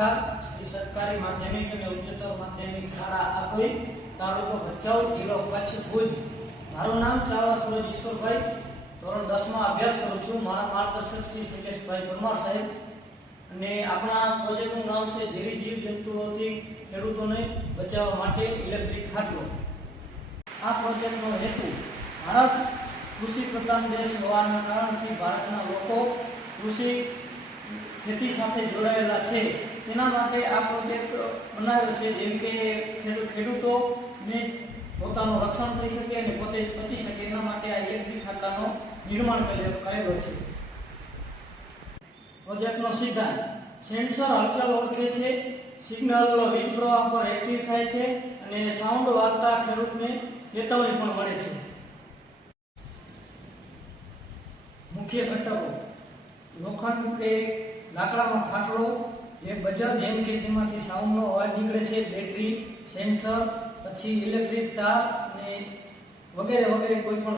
શ્રી સરકારી માધ્યમિક અને ઉચ્ચતર માધ્યમિક શાળા આકોઈ તાલુકો ભચાઉ, જિલ્લો કચ્છ, ભુજ. મારું નામ ચાવડા સુરજ ઈશ્વરભાઈ. ધોરણ દસમાં અભ્યાસ કરું છું. મારા માર્ગદર્શક શ્રી શૈલેષભાઈ પરમાર સાહેબ. અને આપણા પ્રોજેક્ટનું નામ છે જેવી જીવ જંતુઓથી ખેડૂતોને બચાવવા માટે ઇલેક્ટ્રિક ખાટલો આ પ્રોજેક્ટનો હેતુ ભારત કૃષિ પ્રધાન દેશ હોવાના કારણથી ભારતના લોકો કૃષિ ખેતી સાથે જોડાયેલા છે. તેના માટે આ પ્રોજેક્ટ બનાવ્યો છે. જેમ કે ખેડૂત ખેડૂતોને પોતાનું રક્ષણ થઈ શકે અને પોતે બચી શકે એના માટે આ ઇલેક્ટ્રિક ખાતાનો નિર્માણ કરેલો છે. પ્રોજેક્ટનો સિદ્ધાંત. સેન્સર હલચલ ઓળખે છે. સિગ્નલ વીજ પ્રવાહ પર એક્ટિવ થાય છે અને સાઉન્ડ વાગતા ખેડૂતને ચેતવણી પણ મળે છે. મુખ્ય ઘટકો. લોખંડ કે લાકડાનો ખાટલો જે બજાર જેમ કે તેમાંથી સાઉન્ડનો અવાજ નીકળે છે, બેટરી, સેન્સર, પછી ઇલેક્ટ્રિક તાર અને વગેરે વગેરે કોઈ પણ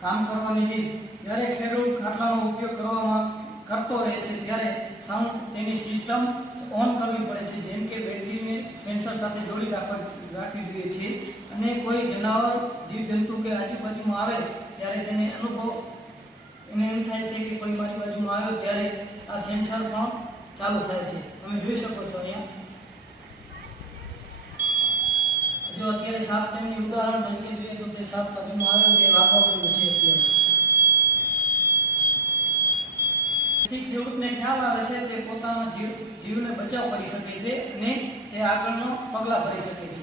કામ કરવાની રીત. જ્યારે ખેડૂત ખાટલાનો ઉપયોગ કરવામાં કરતો રહે છે, ત્યારે સાઉન્ડ તેની સિસ્ટમ ઓન કરવી પડે છે. જેમ કે બેટરીને સેન્સર સાથે જોડી રાખવા રાખવી જોઈએ છે. અને કોઈ જનાવર, જીવજંતુ કે આજુબાજુમાં આવે, ત્યારે તેને અનુભવ એને એમ થાય છે કે કોઈ મારી બાજુમાં આવ્યો ત્યારે આ સેન્સર પણ ચાલુ થાય છે. તમે જોઈ શકો છો અહીંયા. જો અત્યારે સાપ ઉદાહરણ તરીકે જોઈએ તો તે સાપ આવ્યો તે લાફા છે અત્યારે. ખેડૂતને ખ્યાલ આવે છે તે પોતાના જીવ, જીવને બચાવ કરી શકે છે અને તે આગળનો પગલાં ભરી શકે છે.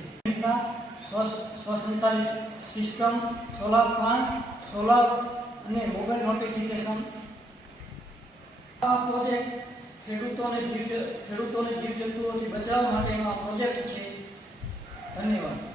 સ્વસંચાલિત સિસ્ટમ, સોલાર પ્લાન્ટ, સોલાર અને મોબાઈલ નોટિફિકેશન. આ પ્રોજેક્ટ ખેડૂતોને જીવ ખેડૂતોને જીવજંતુઓથી બચાવવા માટેનો આ પ્રોજેક્ટ છે. ધન્યવાદ.